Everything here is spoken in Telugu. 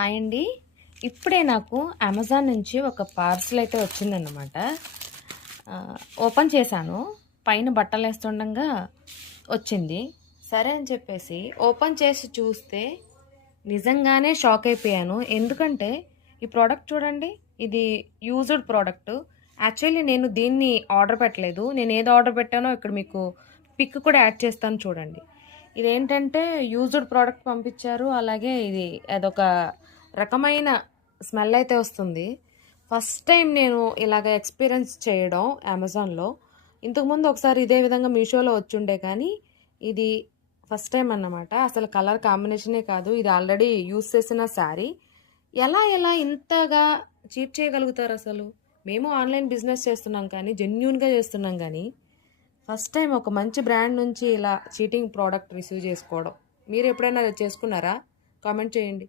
హాయ్ అండి. ఇప్పుడే నాకు అమెజాన్ నుంచి ఒక పార్సల్ అయితే వచ్చిందన్నమాట. ఓపెన్ చేశాను. పైన బట్టలు వేస్తుండగా వచ్చింది. సరే అని చెప్పేసి ఓపెన్ చేసి చూస్తే నిజంగానే షాక్ అయిపోయాను. ఎందుకంటే ఈ ప్రోడక్ట్ చూడండి ఇది యూజ్డ్ ప్రోడక్ట్. యాక్చువల్లీ నేను దీన్ని ఆర్డర్ పెట్టలేదు. నేను ఏది ఆర్డర్ పెట్టానో ఇక్కడ మీకు పిక్ కూడా యాడ్ చేస్తాను చూడండి. ఇదేంటంటే యూజ్డ్ ప్రోడక్ట్ పంపించారు. అలాగే ఇది అదొక రకమైన స్మెల్ అయితే వస్తుంది. ఫస్ట్ టైం నేను ఇలాగ ఎక్స్పీరియన్స్ చేయడం అమెజాన్లో ఇంతకుముందు ఒకసారి ఇదే విధంగా మీషోలో వచ్చుండే కానీ ఇది ఫస్ట్ టైం అన్నమాట. అసలు కలర్ కాంబినేషనే కాదు. ఇది ఆల్రెడీ యూస్ చేసిన శారీ ఎలా ఎలా ఇంతగా చీట్ చేయగలుగుతారు అసలు? మేము ఆన్లైన్ బిజినెస్ చేస్తున్నాం కానీ జెన్యున్గా చేస్తున్నాం కానీ ఫస్ట్ టైం ఒక మంచి బ్రాండ్ నుంచి ఇలా చీటింగ్ ప్రోడక్ట్ రిసీవ్ చేసుకోవడం. మీరు ఎప్పుడైనా చేసుకున్నారా? కామెంట్ చేయండి.